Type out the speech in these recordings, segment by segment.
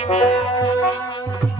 বেহুলা ওয়া জীবা ওকে তি যাহাই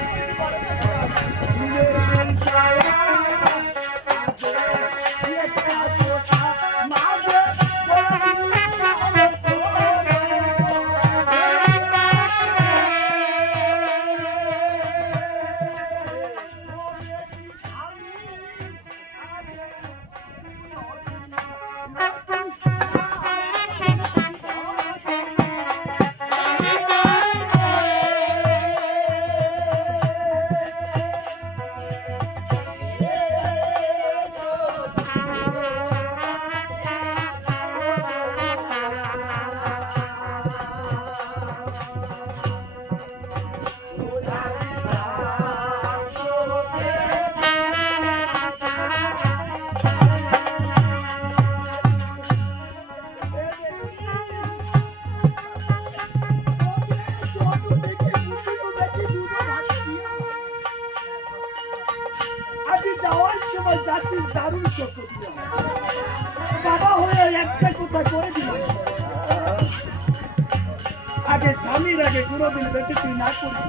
যাওয়ার সময় যাচ্ছিস দারুণ দিলাম। বাবা হয়ে একটা কথা করে দিলাম। আগে স্বামীর আগে কোনোদিন বেটে তুই না করিস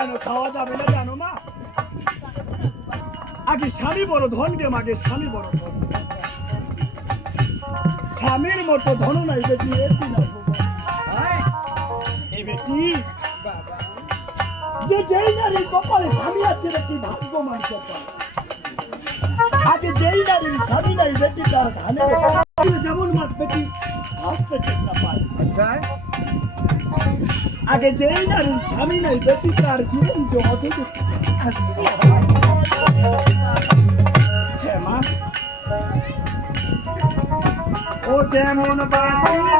কেন? খাওয়া যাবে না জানো মা? আগে স্বামী বড় ধন গে মাগে স্বামী বড় ধন স্বামীর মতো ধন নাই বেটি এসি না এই যে যেই নারীর কপালে স্বামী আছে বেটি ভাগ্যমান কপাল। আগে যেই নারীর স্বামী নাই তার যেমন মাছ না পায় আগে যেই নারীর স্বামী নাই বেটি তার জীবন জগতে হ্যাঁ মা ও যেমন বাটি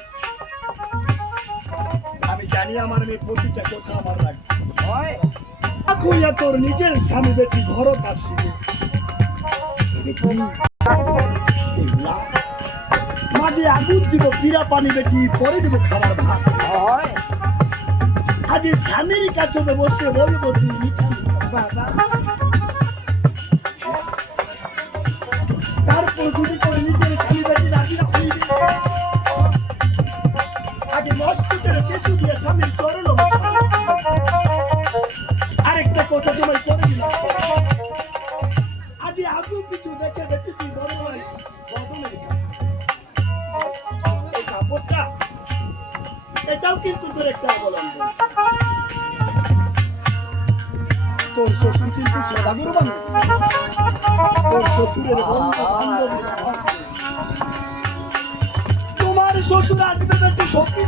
আমি জানি আমার মেয়ে প্রতিটা কথা আমার রাখবে খুঁজা তোর নিজের স্বামী বেটি ঘরত এগুলা মাঝে আগুন দিব পিড়া পানি বেটি পরে দিব খাবার ভাত। আজ স্বামীর কাছে বসে বলব তুই বাবা তোমার শ্বশুর আসবে সত্যি